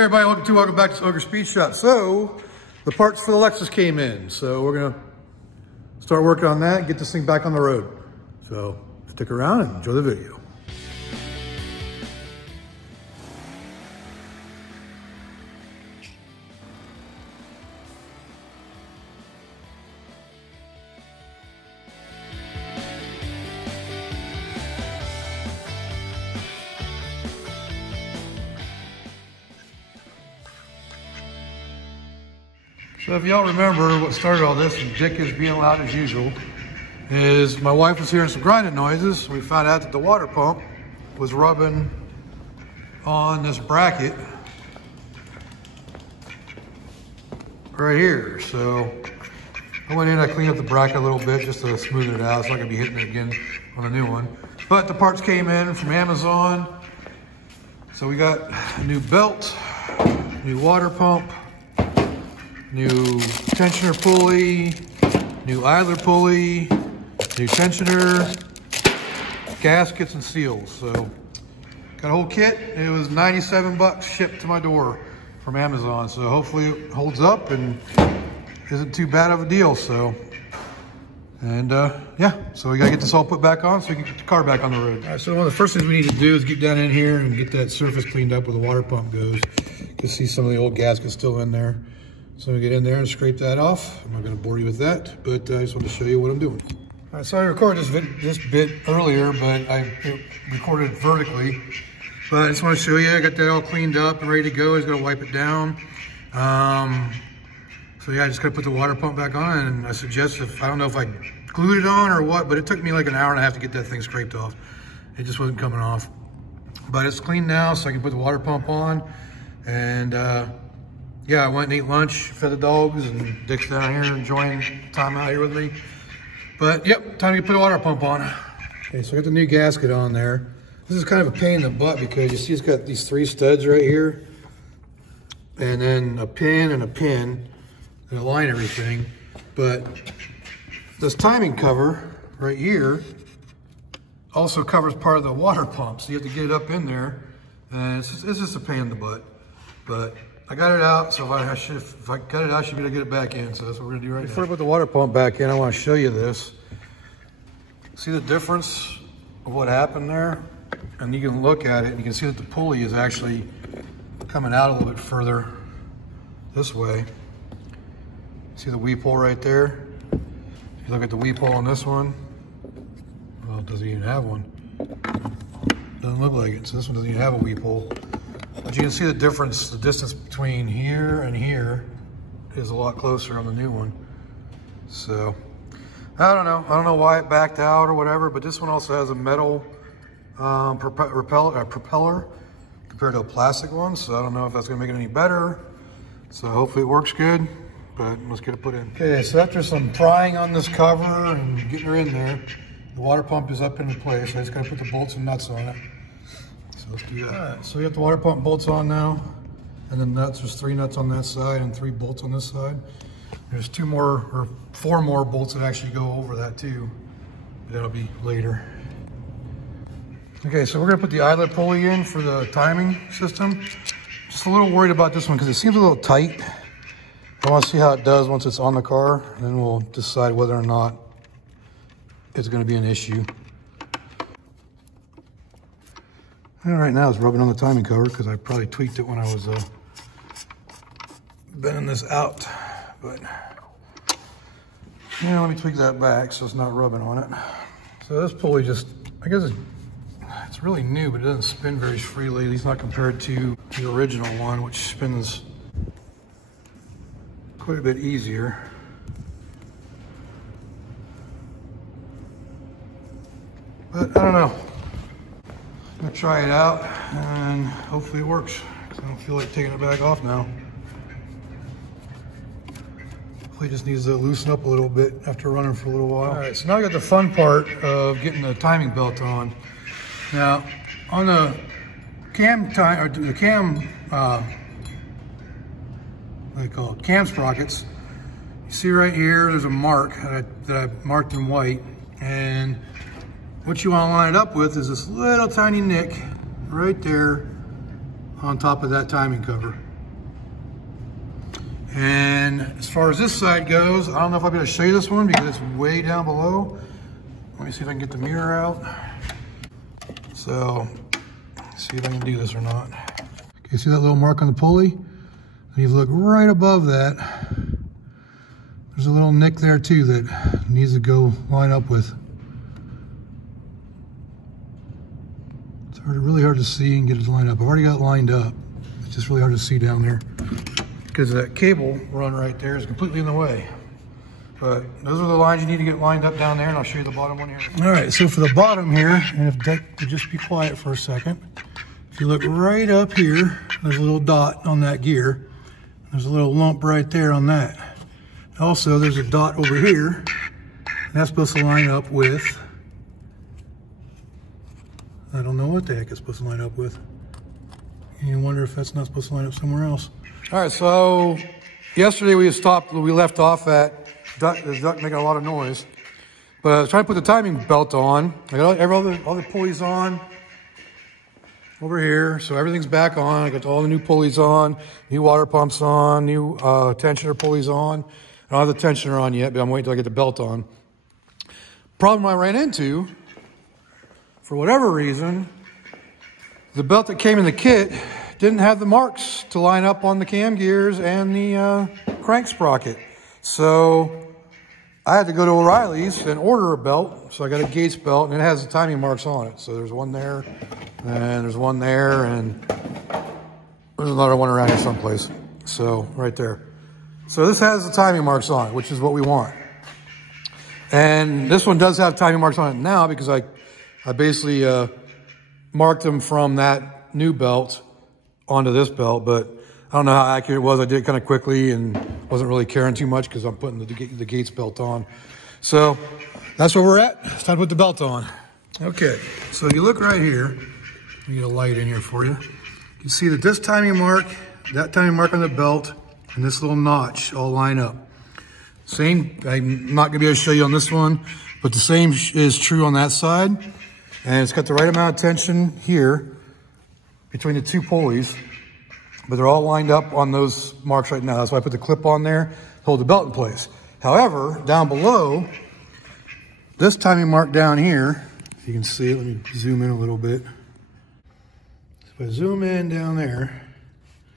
Hey everybody, welcome back to Ogre Speed Shop. So, the parts for the Lexus came in. So we're gonna start working on that and get this thing back on the road. So, stick around and enjoy the video. So if y'all remember what started all this, and Dick is being loud as usual, is my wife was hearing some grinding noises. We found out that the water pump was rubbing on this bracket right here. So I went in, I cleaned up the bracket a little bit just to smooth it out. It's not gonna be hitting it again on the new one. But the parts came in from Amazon. So we got a new belt, new water pump, new tensioner pulley, new idler pulley, new tensioner, gaskets and seals. So got a whole kit. It was 97 bucks shipped to my door from Amazon. So hopefully it holds up and isn't too bad of a deal. So, and yeah, so we gotta get this all put back on so we can get the car back on the road. All right, so one of the first things we need to do is get down in here and get that surface cleaned up where the water pump goes. You can see some of the old gaskets still in there. So we get in there and scrape that off. I'm not gonna bore you with that, but I just want to show you what I'm doing. All right, so I recorded this bit earlier, but I recorded vertically. But I just want to show you, I got that all cleaned up and ready to go. I was gonna wipe it down. So yeah, I just gotta put the water pump back on, and I suggest I don't know if I glued it on or what, but it took me like an hour and a half to get that thing scraped off. It just wasn't coming off. But it's clean now, so I can put the water pump on. And yeah, I went and ate lunch, fed the dogs, and Dick's down here enjoying time out here with me. But yep, time to put a water pump on. Okay, so I got the new gasket on there. This is kind of a pain in the butt because you see it's got these 3 studs right here, and then a pin and a pin, and align everything. But this timing cover right here also covers part of the water pump, so you have to get it up in there, and it's just a pain in the butt. But I got it out, so if I cut it out, I should be able to get it back in. So that's what we're gonna do right now. Before I put the water pump back in, I want to show you this. See the difference of what happened there? And you can look at it, and you can see that the pulley is actually coming out a little bit further this way. See the weep hole right there? If you look at the weep hole on this one, well, it doesn't even have one. Doesn't look like it, so this one doesn't even have a weep hole. But you can see the difference, the distance between here and here is a lot closer on the new one. So, I don't know why it backed out or whatever, but this one also has a metal propeller compared to a plastic one. So I don't know if that's gonna make it any better. So hopefully it works good, but let's get it put in. Okay, so after some prying on this cover and getting her in there, the water pump is up into place. I just gotta put the bolts and nuts on it. So let's do that. All right, so we got the water pump bolts on now, and then nuts. There's 3 nuts on that side and 3 bolts on this side. There's 2 more or 4 more bolts that actually go over that too. That'll be later. Okay, so we're gonna put the idler pulley in for the timing system. Just a little worried about this one because it seems a little tight. I want to see how it does once it's on the car, and then we'll decide whether or not it's gonna be an issue. And right now it's rubbing on the timing cover because I probably tweaked it when I was bending this out. But yeah, let me tweak that back so it's not rubbing on it. So this pulley just, I guess it's really new, but it doesn't spin very freely, at least not compared to the original one, which spins quite a bit easier. But I don't know. I'm gonna try it out and hopefully it works. I don't feel like taking it back off now. Hopefully it just needs to loosen up a little bit after running for a little while. All right, so now I got the fun part of getting the timing belt on. Now, on the cam what do they call it? Cam sprockets. You see right here, there's a mark that I marked in white, and what you want to line it up with is this little tiny nick right there on top of that timing cover. And as far as this side goes, I don't know if I'll be able to show you this one because it's way down below. Let me see if I can get the mirror out. So, see if I can do this or not. Okay, see that little mark on the pulley? And you look right above that. There's a little nick there too that needs to go line up with. It's really hard to see and get it lined up. I've already got it lined up. It's just really hard to see down there because that cable run right there is completely in the way. But those are the lines you need to get lined up down there, and I'll show you the bottom one here. All right, so for the bottom here, and if that could just be quiet for a second, if you look right up here, there's a little dot on that gear. There's a little lump right there on that. Also, there's a dot over here, and that's supposed to line up with, I don't know what the heck it's supposed to line up with. You wonder if that's not supposed to line up somewhere else. All right, so yesterday we left off at the duct making a lot of noise. But I was trying to put the timing belt on. I got all the pulleys on over here, so everything's back on. I got all the new pulleys on, new water pumps on, new tensioner pulleys on. I don't have the tensioner on yet, but I'm waiting till I get the belt on. Problem I ran into, for whatever reason, the belt that came in the kit didn't have the marks to line up on the cam gears and the crank sprocket. So I had to go to O'Reilly's and order a belt. So I got a Gates belt, and it has the timing marks on it. So there's one there, and there's one there, and there's another one around here someplace. So right there. So this has the timing marks on it, which is what we want. And this one does have timing marks on it now because I basically marked them from that new belt onto this belt, but I don't know how accurate it was. I did it kind of quickly and wasn't really caring too much because I'm putting the Gates belt on. So that's where we're at. It's time to put the belt on. Okay, so if you look right here, let me get a light in here for you. You can see that this timing mark, that timing mark on the belt, and this little notch all line up. Same, I'm not gonna be able to show you on this one, but the same is true on that side. And it's got the right amount of tension here between the two pulleys, but they're all lined up on those marks right now. That's why I put the clip on there to hold the belt in place. However, down below, this timing mark down here, if you can see it, let me zoom in a little bit. If I zoom in down there,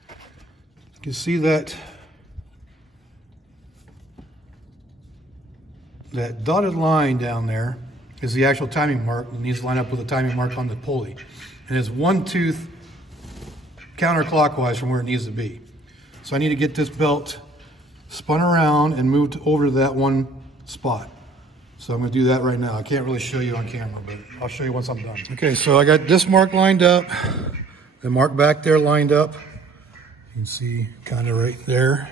you can see that dotted line down there is the actual timing mark. It needs to line up with the timing mark on the pulley. And it's one tooth counterclockwise from where it needs to be. So I need to get this belt spun around and moved over to that one spot. So I'm gonna do that right now. I can't really show you on camera, but I'll show you once I'm done. Okay, so I got this mark lined up, the mark back there lined up. You can see kind of right there.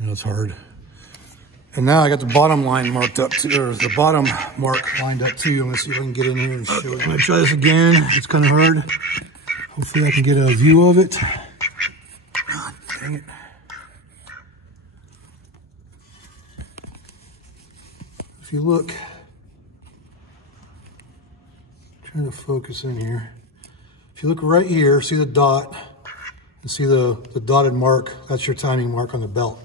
I know it's hard. And now I got the bottom line marked up too, or the bottom mark lined up too. I'm gonna see if I can get in here and show it. I'm gonna try this again. It's kind of hard. Hopefully I can get a view of it. God, dang it. If you look, trying to focus in here. If you look right here, see the dot, and see the dotted mark, that's your timing mark on the belt.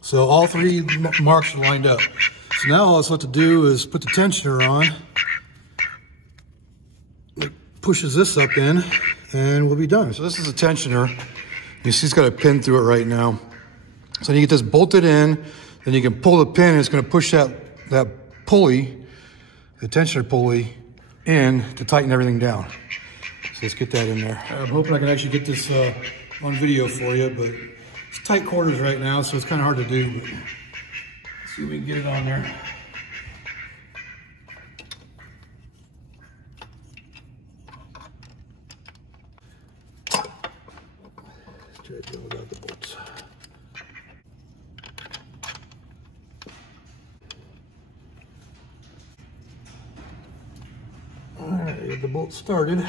So all three marks are lined up. So now all that's left to do is put the tensioner on. It pushes this up in, and we'll be done. So this is a tensioner. You see it's got a pin through it right now. So you get this bolted in, then you can pull the pin, and it's gonna push that pulley, the tensioner pulley, in to tighten everything down. So let's get that in there. I'm hoping I can actually get this on video for you, but it's tight quarters right now, so it's kind of hard to do, but let's see if we can get it on there. Let's try to deal without the bolts. All right, get the bolts started.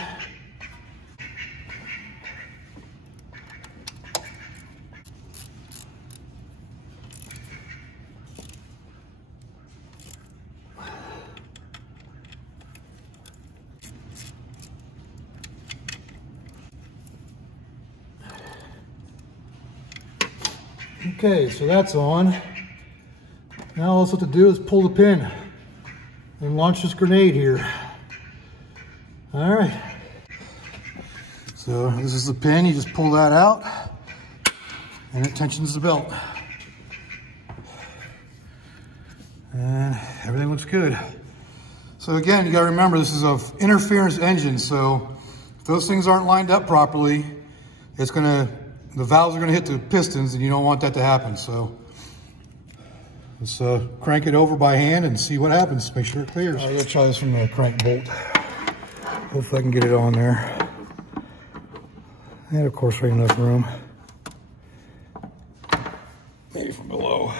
Okay, so that's on. Now all we have to do is pull the pin and launch this grenade here. All right. So this is the pin, you just pull that out and it tensions the belt. And everything looks good. So again, you gotta remember this is an interference engine, so if those things aren't lined up properly, the valves are gonna hit the pistons and you don't want that to happen. So let's crank it over by hand and see what happens. Make sure it clears. I'm gonna try this from the crank bolt. Hopefully I can get it on there. And of course, right enough room. Maybe from below.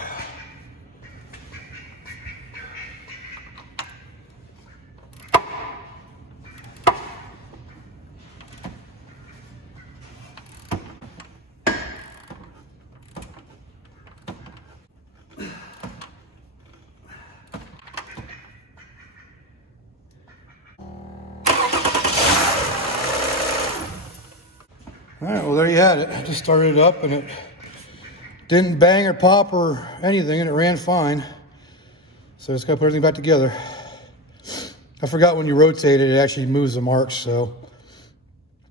All right, well, there you had it. I just started it up and it didn't bang or pop or anything and it ran fine. So I just gotta put everything back together. I forgot when you rotate it, it actually moves the marks. So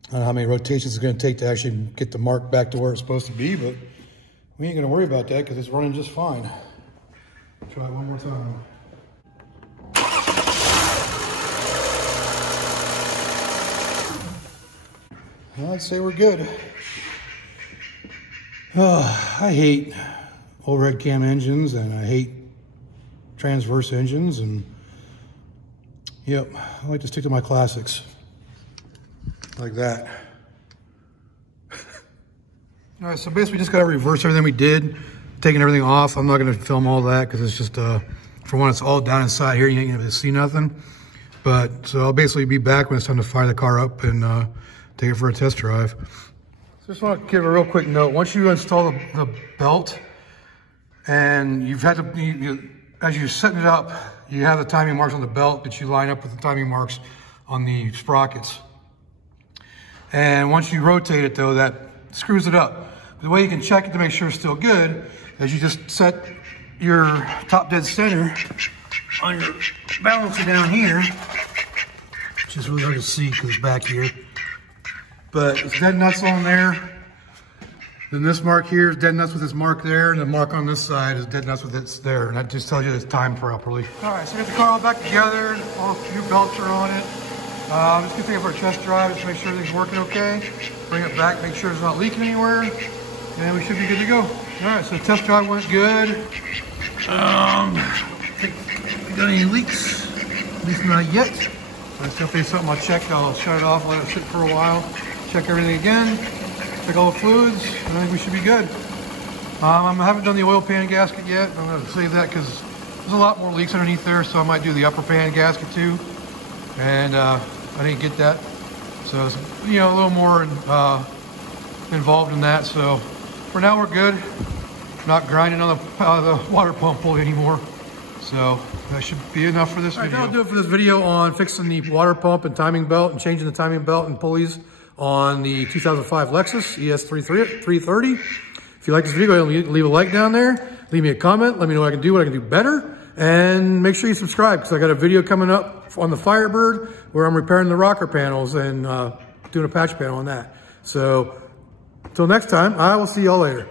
I don't know how many rotations it's gonna take to actually get the mark back to where it's supposed to be, but we ain't gonna worry about that because it's running just fine. Try it one more time. I'd say we're good. I hate overhead cam engines and I hate transverse engines, and yep, I like to stick to my classics like that. All right, so basically just got to reverse everything we did, taking everything off. I'm not going to film all that because it's just, for one, it's all down inside here. You ain't going to see nothing. But so I'll basically be back when it's time to fire the car up and take it for a test drive. So just want to give a real quick note. Once you install the belt and you've had to, as you're setting it up, you have the timing marks on the belt that you line up with the timing marks on the sprockets. And once you rotate it though, that screws it up. The way you can check it to make sure it's still good is you just set your top dead center on your balancer down here, which is really hard to see because it's back here. But it's dead nuts on there. Then this mark here is dead nuts with this mark there, and the mark on this side is dead nuts with it's there. And that just tells you it's timed properly. All right, so we got the car all back together. All the new belts are on it. I'm just gonna take it for a test drive just to make sure everything's working okay. Bring it back, make sure it's not leaking anywhere, and we should be good to go. All right, so the test drive went good. Think we got any leaks? At least not yet. So if there's something I'll check, I'll shut it off, let it sit for a while. Check everything again, check all the fluids, and I think we should be good. I haven't done the oil pan gasket yet. I'm going to save that because there's a lot more leaks underneath there, so I might do the upper pan gasket too. And I didn't get that, so it's, a little more involved in that. So for now we're good. Not grinding on the water pump pulley anymore. So that should be enough for this video. That'll do it for this video on fixing the water pump and timing belt and changing the timing belt and pulleys on the 2005 Lexus ES330. If you like this video, leave a like down there. Leave me a comment. Let me know what I can do better. And make sure you subscribe because I got a video coming up on the Firebird where I'm repairing the rocker panels and doing a patch panel on that. So until next time, I will see y'all later.